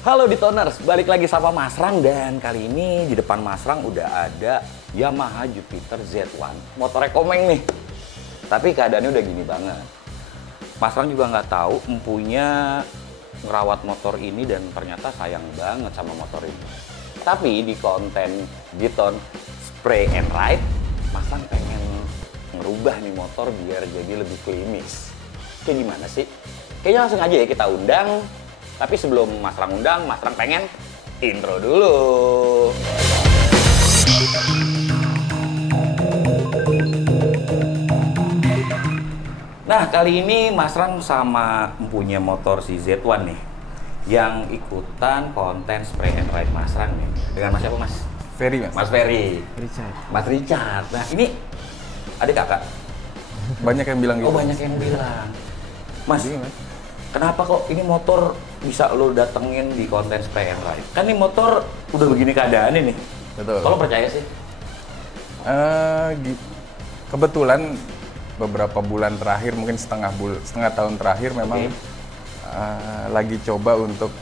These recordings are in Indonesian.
Halo Ditoners, balik lagi sama Mas Rang dan kali ini di depan Mas Rang udah ada Yamaha Jupiter Z1. Motornya komeng nih. Tapi keadaannya udah gini banget. Mas Rang juga nggak tahu empunya ngerawat motor ini dan ternyata sayang banget sama motor ini. Tapi di konten Diton Spray and Ride, Mas Rang pengen ngerubah nih motor biar jadi lebih klimis. Kayak gimana sih? Kayaknya langsung aja ya kita undang. Tapi sebelum Mas Rang undang, Mas Rang pengen intro dulu. Nah, kali ini Mas Rang sama empunya motor si Z1 nih, yang ikutan konten Spray and Ride Mas Rang nih. Dengan Mas siapa, Mas? Ferry, Mas. Mas Ferry. Richard. Mas Richard. Nah, ini adik kakak? Banyak yang bilang gitu. Oh, banyak yang bilang. Mas, Mas. kenapa kok ini motor bisa lo datengin di konten Spray and Ride? Kan ini motor udah begini keadaannya nih. Betul. Kalau percaya sih? Kebetulan beberapa bulan terakhir, mungkin setengah tahun terakhir memang lagi coba untuk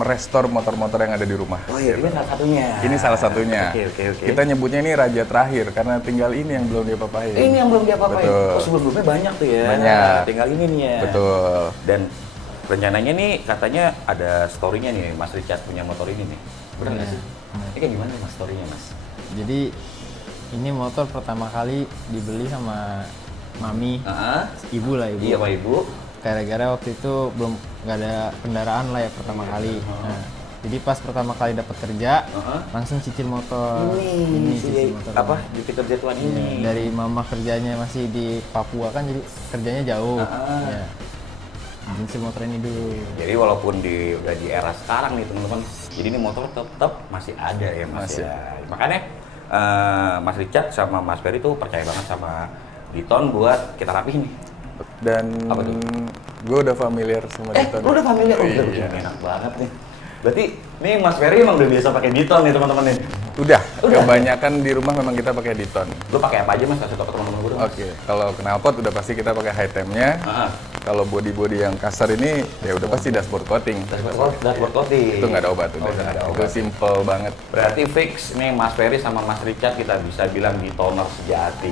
merestore motor-motor yang ada di rumah. Oh iya, ini salah satunya. Ini salah satunya. Oke. Kita nyebutnya ini raja terakhir karena tinggal ini yang belum diapa-apain. Ini yang belum diapa-apain. Betul. Oh, sebelum-sebelumnya banyak tuh ya. Banyak. Tinggal ini nih ya. Betul. Dan rencananya nih katanya ada story-nya nih Mas Richard punya motor ini nih. Benar nggak sih? Ini kayak gimana Mas story-nya, Mas? Jadi ini motor pertama kali dibeli sama mami, ibu lah ibu. Iya Pak Ibu. Gara-gara waktu itu belum nggak ada kendaraan lah ya pertama kali. Nah, jadi pas pertama kali dapat kerja, langsung cicil motor. Ini si cicil motor. apa Jupiter Z1 ini. Dari mama kerjanya masih di Papua kan, jadi kerjanya jauh. Ya. Cicil motor ini dulu. Jadi walaupun udah di era sekarang nih teman-teman, jadi ini motor tetap masih ada ya Mas masih. ya. Makanya Mas Richard sama Mas Ferry tuh percaya banget sama Diton buat kita rapihin nih. Dan gue udah familiar sama Diton. Lu udah familiar? Oh, udah Iya. begini enak banget nih. Berarti nih Mas Ferry emang udah biasa pakai Diton nih teman-teman nih. Udah. Kebanyakan di rumah memang kita pakai Diton. Lu pakai apa aja Mas? Kasih tau ke teman-teman gue dong. Oke, kalau knalpot udah pasti kita pakai high temp-nya. Kalau body yang kasar ini ya udah pasti dashboard coating. Dashboard coating. Itu nggak ada obat udah. Nggak ada Itu obat. simple banget. Berarti fix nih Mas Ferry sama Mas Richard kita bisa bilang Ditoner sejati.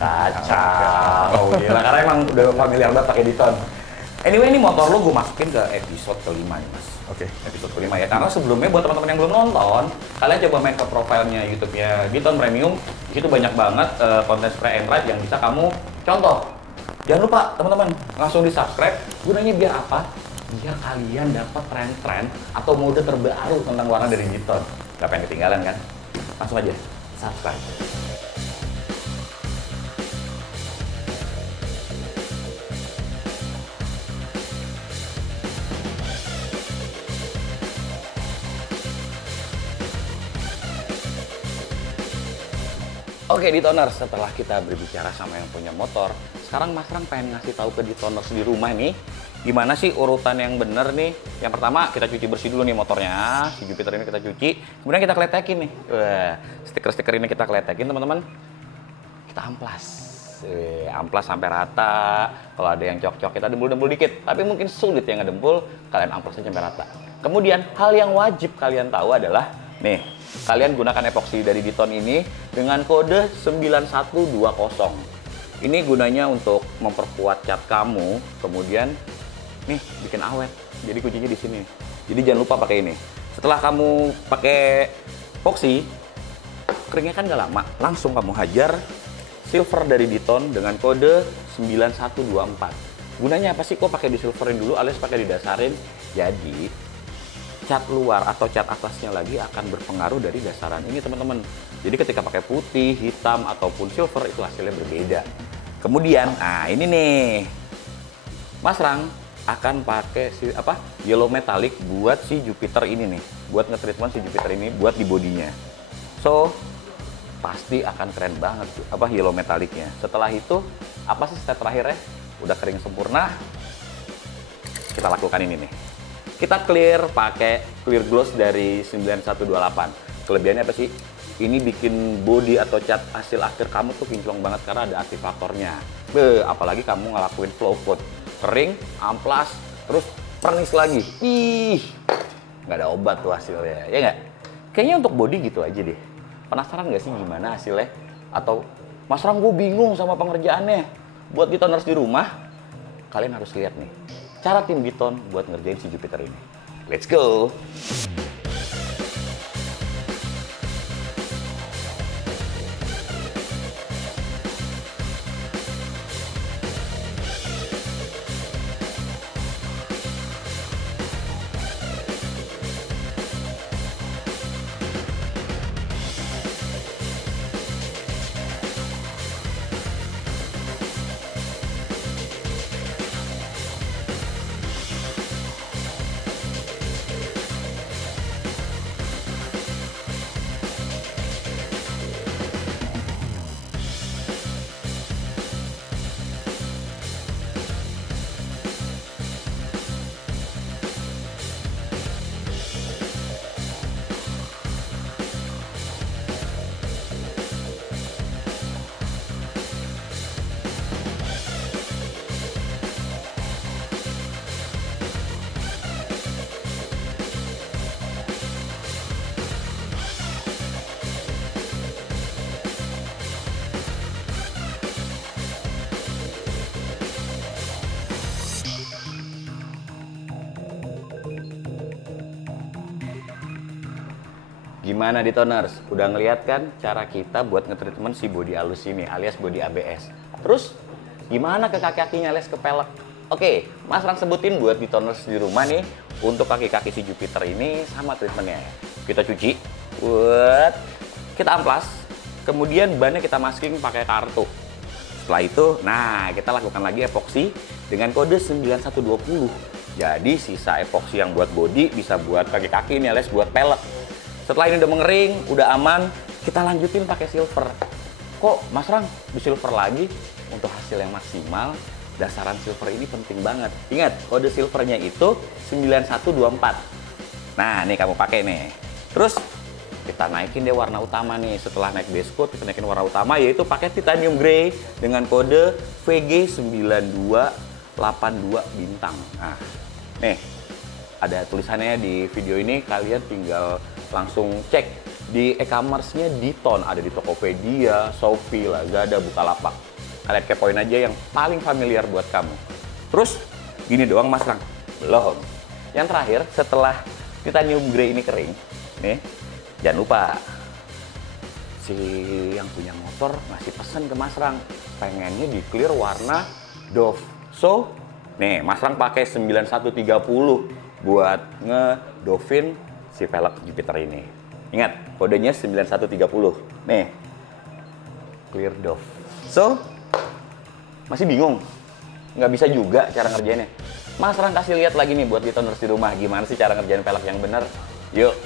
Kacau. Gila, karena emang udah familiar banget pakai Diton. Anyway, ini motor lu gue masukin ke episode kelima nih Mas. Oke. Episode kelima ya. Karena sebelumnya buat teman-teman yang belum nonton, kalian coba main ke profilnya YouTube-nya Diton Premium. Di situ banyak banget konten Spray and Ride yang bisa kamu contoh. Jangan lupa teman-teman langsung di subscribe. Gunanya biar apa? Biar kalian dapat tren-tren atau mode terbaru tentang warna dari Diton. Gak pengen ketinggalan kan? Langsung aja subscribe. Oke Ditoners, setelah kita berbicara sama yang punya motor, sekarang Mas Rang pengen ngasih tahu ke Ditoners di rumah nih, gimana sih urutan yang bener nih. Yang pertama kita cuci bersih dulu nih motornya, si Jupiter ini kita cuci, kemudian kita kletekin nih. Wah, stiker-stiker ini kita kletekin teman-teman. Kita amplas. Amplas sampai rata. Kalau ada yang cok-cok kita dempul-dempul dikit, tapi mungkin sulit yang ngedempul, kalian amplasnya sampai rata. Kemudian hal yang wajib kalian tahu adalah nih, kalian gunakan epoksi dari Diton ini dengan kode 9120. Ini gunanya untuk memperkuat cat kamu, kemudian nih bikin awet. Jadi kuncinya di sini. Jadi jangan lupa pakai ini. Setelah kamu pakai epoksi, keringnya kan nggak lama, langsung kamu hajar silver dari Diton dengan kode 9124. Gunanya apa sih? Kok pakai di silverin dulu alias pakai didasarin? Jadi cat luar atau cat atasnya lagi akan berpengaruh dari dasaran ini teman-teman. Jadi ketika pakai putih, hitam ataupun silver itu hasilnya berbeda. Kemudian, nah ini nih, Mas Rang akan pakai yellow metallic buat si Jupiter ini nih, buat nge-treatment si Jupiter ini buat di bodinya. So pasti akan keren banget yellow metallicnya. Setelah itu apa sih step terakhirnya? Udah kering sempurna, kita lakukan ini nih. Kita clear pakai clear gloss dari 9128. Kelebihannya apa sih? Ini bikin body atau cat hasil akhir kamu tuh kinclong banget karena ada aktivatornya. Apalagi kamu ngelakuin flow coat. Kering, amplas, terus pernis lagi. Ih, nggak ada obat tuh hasilnya, ya nggak? Kayaknya untuk body gitu aja deh. Penasaran nggak sih gimana hasilnya? Atau Mas Ram, gue bingung sama pengerjaannya. Buat Ditoners di rumah, kalian harus lihat nih cara tim Diton buat ngerjain si Jupiter ini. Let's go! Gimana Ditoners? Udah ngeliat kan cara kita buat nge-treatment si body halus ini alias body ABS. Terus gimana ke kaki-kakinya alias ke pelek? Oke, Mas Ran sebutin buat Ditoners di rumah nih untuk kaki-kaki si Jupiter ini sama treatmentnya. Kita cuci, kita amplas, kemudian bannya kita masking pakai kartu. Setelah itu, nah kita lakukan lagi epoksi dengan kode 9120. Jadi sisa epoksi yang buat body bisa buat kaki-kaki ini alias buat pelek. Setelah ini udah mengering, udah aman, kita lanjutin pakai silver. Kok Mas Rang di silver lagi? Untuk hasil yang maksimal, dasaran silver ini penting banget. Ingat, kode silvernya itu 9124. Nah, nih kamu pakai nih. Terus kita naikin deh warna utama nih. Setelah naik base coat, kita naikin warna utama yaitu pakai titanium grey dengan kode VG9282 bintang. Nah, nih ada tulisannya di video ini, kalian tinggal langsung cek di e-commerce-nya Diton, ada di Tokopedia, Shopee, Lazada, Bukalapak. Kalian kepoin aja yang paling familiar buat kamu. Terus gini doang Mas Rang? Belum. Yang terakhir, setelah titanium grey ini kering, nih jangan lupa si yang punya motor ngasih pesan ke Mas Rang, pengennya di clear warna Dove. So, nih Mas Rang pakai 9130 buat ngedovin si velg Jupiter ini. Ingat, kodenya 9130. Nih, clear Dove. So, masih bingung? Nggak bisa juga cara ngerjainnya. Mas Rang kasih lihat lagi nih buat Ditoners di rumah, gimana sih cara ngerjain velg yang bener. Yuk!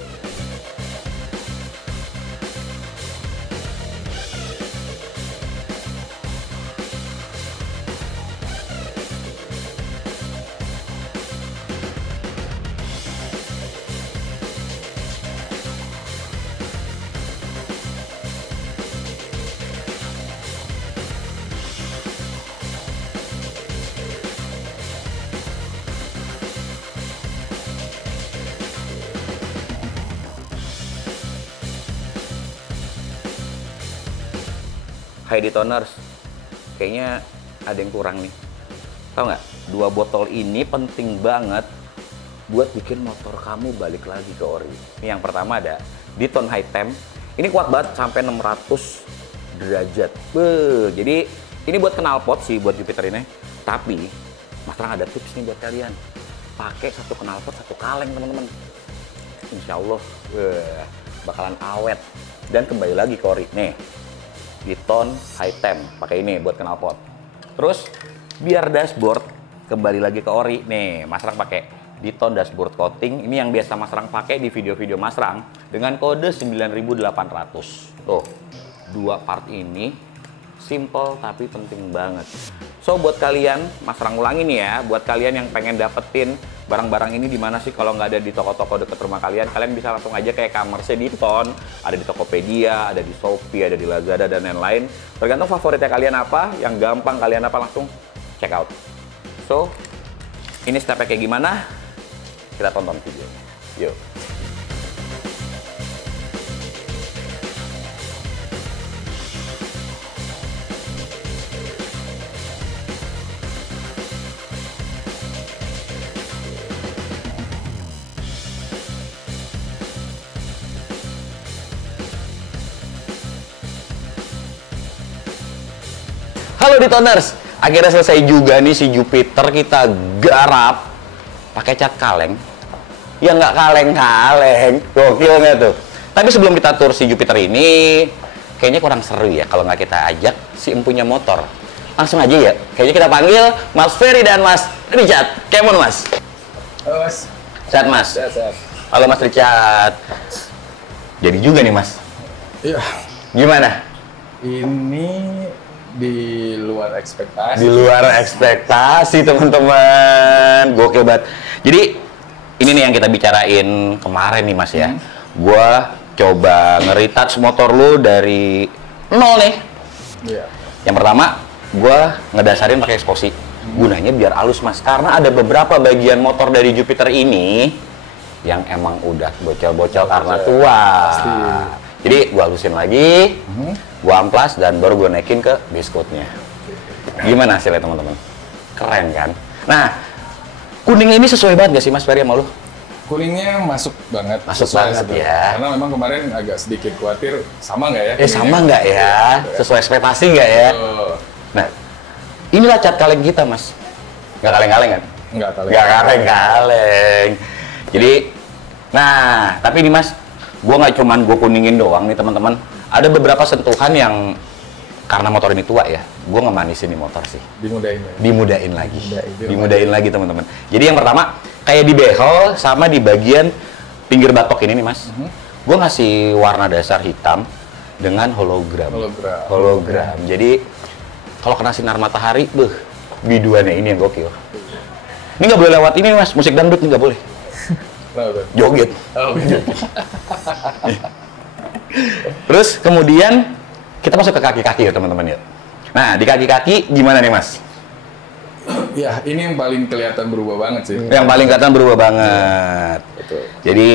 Hai Ditoners, kayaknya ada yang kurang nih. Tahu nggak? 2 botol ini penting banget buat bikin motor kamu balik lagi ke ori. Ini yang pertama ada Diton High Temp. Ini kuat banget sampai 600 derajat. Jadi ini buat knalpot sih buat Jupiter ini. Tapi Mas Rang ada tips nih buat kalian. Pakai 1 knalpot 1 kaleng teman-teman. Insya Allah bakalan awet. Dan kembali lagi ke ori. Nih. Diton High Temp, pakai ini buat knalpot. Terus biar dashboard kembali lagi ke ori, nih Mas Rang pakai Diton Dashboard Coating. Ini yang biasa Mas Rang pakai di video-video Mas Rang dengan kode 9800. Tuh, 2 part ini simple tapi penting banget. So buat kalian, Mas Rang ulangi nih ya, buat kalian yang pengen dapetin barang-barang ini di mana sih kalau nggak ada di toko-toko dekat rumah kalian, kalian bisa langsung aja ke e-commerce Diton, ada di Tokopedia, ada di Shopee, ada di Lazada dan lain-lain. Tergantung favoritnya kalian apa, yang gampang kalian apa langsung check out. So, ini stepnya kayak gimana? Kita tonton videonya. Yuk. Halo Ditoners, akhirnya selesai juga nih si Jupiter kita garap pakai cat kaleng. Ya nggak kaleng-kaleng, gokil nggak tuh? Tapi sebelum kita tur si Jupiter ini, kayaknya kurang seru ya kalau nggak kita ajak si empunya motor. Langsung aja ya, kayaknya kita panggil Mas Ferry dan Mas Richard. Kemon Mas. Halo Mas. Sehat Mas? Sehat. Halo Mas Richard. Jadi juga nih Mas. Iya. Gimana? Ini di luar ekspektasi. Di luar ekspektasi teman-teman, gokil banget. Jadi ini nih yang kita bicarain kemarin nih Mas ya. Gua coba nge-retouch motor lu dari nol nih. Iya. Yang pertama, gua ngedasarin pakai epoxy. Gunanya biar halus Mas, karena ada beberapa bagian motor dari Jupiter ini yang emang udah bocel-bocel karena tua. Pasti. Jadi gua halusin lagi, gua amplas dan baru gua naikin ke biskutnya. Gimana hasilnya teman-teman? Keren kan? Nah, kuning ini sesuai banget gak sih Mas Ferry sama lu? Kuningnya masuk banget. Masuk sesuai banget satu. ya. Karena memang kemarin agak sedikit khawatir, sama nggak ya? Sama nggak ya? Sesuai ekspektasi nggak ya? Oh, Nah, inilah cat kaleng kita Mas. Nggak kaleng-kaleng kan? nggak tahu. Nggak kaleng-kaleng. Jadi, nah, tapi ini Mas, gua nggak cuman gua kuningin doang nih teman-teman. Ada beberapa sentuhan yang karena motor ini tua ya, gua ngemanisin nih motor sih. Dimudahin. Ya? Dimudahin lagi. Dimudahin. Dimudahin lagi teman-teman. Jadi yang pertama, kayak di behel sama di bagian pinggir batok ini nih Mas. Gua ngasih warna dasar hitam dengan hologram. Hologram. Jadi kalau kena sinar matahari, biduannya ini yang gokil. Ini nggak boleh lewat ini Mas, musik dangdut ini nggak boleh. Joget. Oh, gitu. Terus kemudian kita masuk ke kaki-kaki ya teman-teman ya. Nah di kaki-kaki gimana nih Mas? Ya, ini yang paling kelihatan berubah banget sih. Yang paling kelihatan berubah banget. Betul. Jadi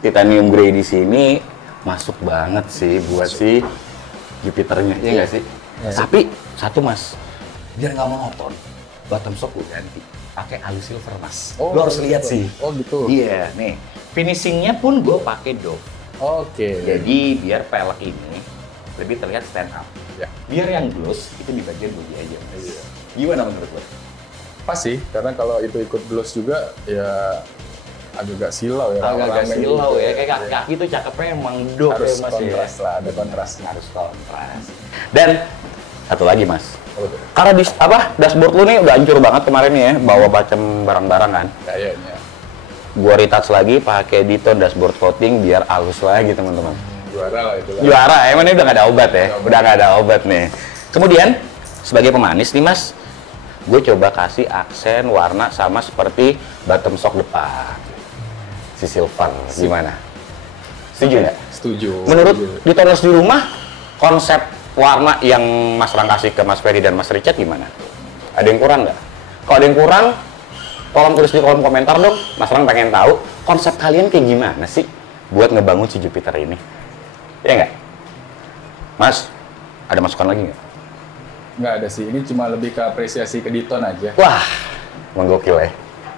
titanium grey di sini masuk banget sih buat si Jupiternya, iya nggak sih? Tapi satu Mas, biar nggak monoton, bottom shock gue ganti pakai alu silver Mas. Oh, Lo harus lihat sih. Oh gitu. Iya, nih finishingnya pun gue pakai Dove. Oke. Jadi biar pelek ini lebih terlihat stand up. Ya. Biar yang gloss itu di bagian bodi aja. Mas. Iya. Gimana menurut lo? Pas sih, karena kalau itu ikut gloss juga ya agak silau ya. Agak Rame-rame silau gitu. ya, kayak kaki itu cakepnya emang Dove Harus ya Mas kontras ya. lah, ada kontrasnya. Harus kontras. Dan satu lagi Mas, Oh, betul. karena dashboard lu nih udah hancur banget kemarin nih ya, bawa macam barang-barang kan. Kayaknya. Gua retouch lagi pakai Diton dashboard coating biar halus lagi teman-teman. Juara lah itu lah. Juara, emang ini udah nggak ada obat ya? Nggak Udah nggak ada obat nih. Kemudian sebagai pemanis nih Mas, gue coba kasih aksen warna sama seperti bottom shock depan, si silver. Gimana? Setuju nggak? Setuju. Menurut Setuju. Ditoners di rumah, konsep warna yang Mas Rang kasih ke Mas Ferry dan Mas Richard gimana? Ada yang kurang nggak? Kalau ada yang kurang, tolong tulis di kolom komentar dong. Mas Rang pengen tahu konsep kalian kayak gimana sih buat ngebangun si Jupiter ini. Ya nggak? Mas, ada masukan lagi nggak? Nggak ada sih, ini cuma lebih ke apresiasi ke Diton aja. Wah, menggokil ya.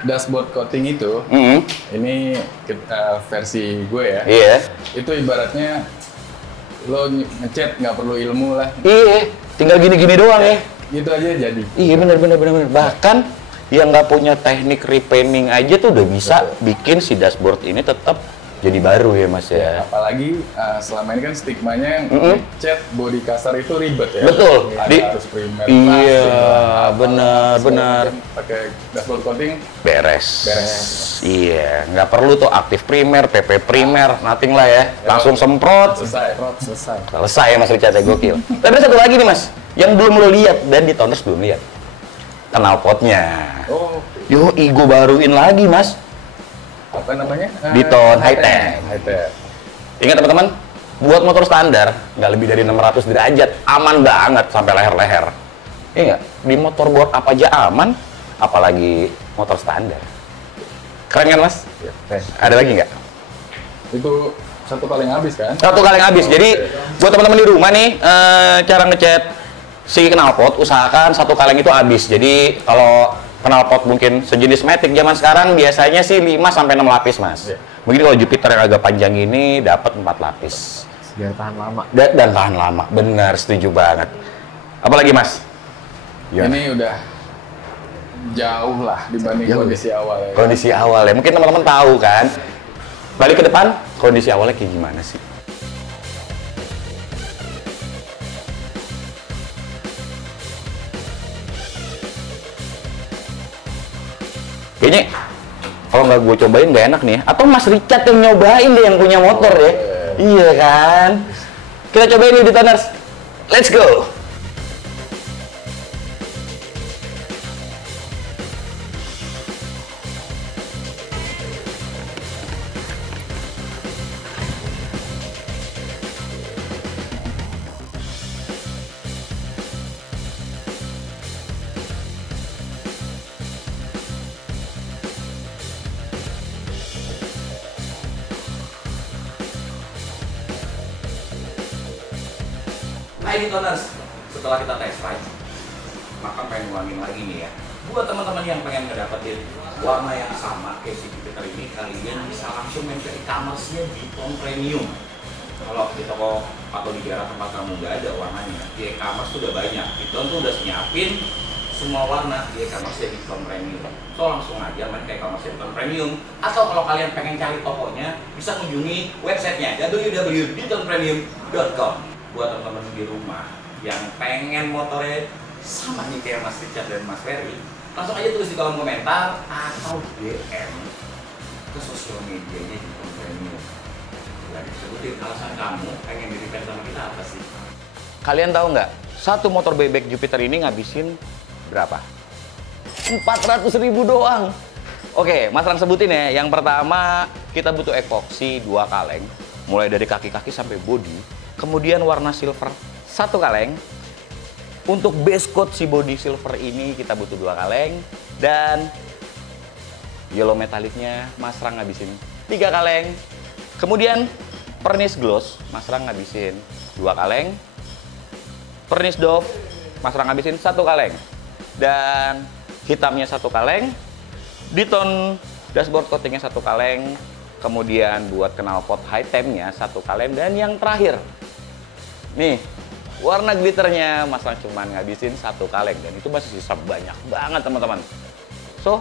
Dashboard coating itu, ini versi gue ya. Iya. Itu ibaratnya lo ngecat nggak perlu ilmu lah. Iya, tinggal gini-gini doang ya. Gitu aja jadi. Iya benar. Bahkan yang nggak punya teknik repainting aja tuh udah bisa bikin si dashboard ini tetap jadi baru ya Mas ya. Apalagi selama ini kan stigmanya cat body kasar itu ribet ya. Betul. Harus primer. Iya, plastik, benar. Pakai dashboard coating Beres. Beres. Iya, nggak perlu tuh aktif primer, PP primer, nothing lah ya. Langsung semprot. selesai. Selesai ya Mas Richard ya, gokil. Tapi ada satu lagi nih Mas, yang belum lo lihat dan di Toners belum lihat. Knalpotnya. Oh, Yo, gue baruin lagi Mas. apa namanya? Diton High-Tech. High-Tech. Ingat teman-teman, buat motor standar nggak lebih dari 600 derajat, aman banget sampai leher-leher. Iya nggak? Di motor board apa aja aman, apalagi motor standar. Keren kan Mas? Ya, keren. Ada lagi nggak? Itu satu kali habis kan? Satu kali habis. Jadi buat teman-teman di rumah nih, cara ngecat si knalpot usahakan satu kaleng itu habis. Jadi kalau knalpot mungkin sejenis Matic zaman sekarang biasanya sih 5 sampai 6 lapis, Mas. Mungkin kalau Jupiter yang agak panjang ini dapat 4 lapis. Biar tahan lama. Dan tahan lama. Benar, setuju banget. Apalagi, Mas? Ini udah jauh lah dibanding kondisi awal ya. Kondisi awal ya. Mungkin teman-teman tahu kan. Balik ke depan, kondisi awalnya kayak gimana sih? Kayaknya kalau nggak gue cobain nggak enak nih. Atau Mas Richard yang nyobain deh yang punya motor ya. Iya kan? Kita cobain nih di Toners. Let's go! Nah ini Toners, setelah kita test ride, maka pengen ngulangin lagi nih ya. Buat teman-teman yang pengen ngedapetin warna yang sama kayak si Jupiter ini, kalian bisa langsung main ke e-commerce-nya Diton Premium. Kalau di toko atau di daerah tempat kamu nggak ada warnanya, di e-commerce tuh udah banyak. Diton tuh udah nyiapin semua warna di e-commerce-nya Diton Premium. So langsung aja main ke e-commerce Diton Premium. Atau kalau kalian pengen cari tokonya, bisa kunjungi websitenya www.ditonpremium.com. Buat teman-teman di rumah yang pengen motornya sama nih kayak Mas Richard dan Mas Ferry, langsung aja tulis di kolom komentar atau DM ke sosial medianya Diton Premium. Dan sebutin alasan kamu pengen di-review sama kita apa sih? Kalian tahu nggak? Satu motor bebek Jupiter ini ngabisin berapa? 400.000 doang. Oke, Mas Rang sebutin ya. Yang pertama kita butuh epoksi 2 kaleng, mulai dari kaki-kaki sampai bodi. Kemudian warna silver 1 kaleng. Untuk base coat si body silver ini kita butuh 2 kaleng. Dan yellow metallicnya Mas Rang ngabisin 3 kaleng. Kemudian pernis gloss Mas Rang ngabisin 2 kaleng. Pernis doff Mas Rang ngabisin 1 kaleng. Dan hitamnya 1 kaleng. Diton dashboard coatingnya 1 kaleng. Kemudian buat knalpot high temp-nya 1 kaleng. Dan yang terakhir nih, warna glitternya Mas Rang cuman ngabisin 1 kaleng. Dan itu masih sisa banyak banget teman-teman. So,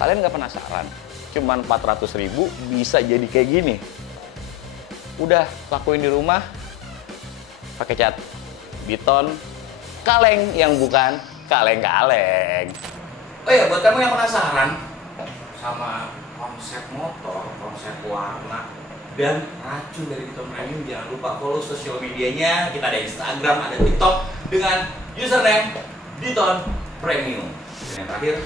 kalian nggak penasaran? Cuman 400.000 bisa jadi kayak gini. Udah, lakuin di rumah. Pakai cat Diton kaleng yang bukan kaleng-kaleng. Oh ya, buat kamu yang penasaran sama konsep motor, konsep warna, dan racun dari Diton Premium, jangan lupa follow sosial medianya. Kita ada Instagram, ada TikTok dengan username Diton Premium. Dan yang terakhir,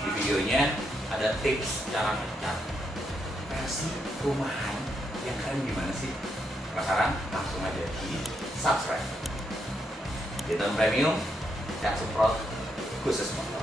di videonya ada tips cara ngecat versi rumahan yang keren gimana sih? Penasaran? Langsung aja di subscribe. Diton Premium, cat semprot khusus motor.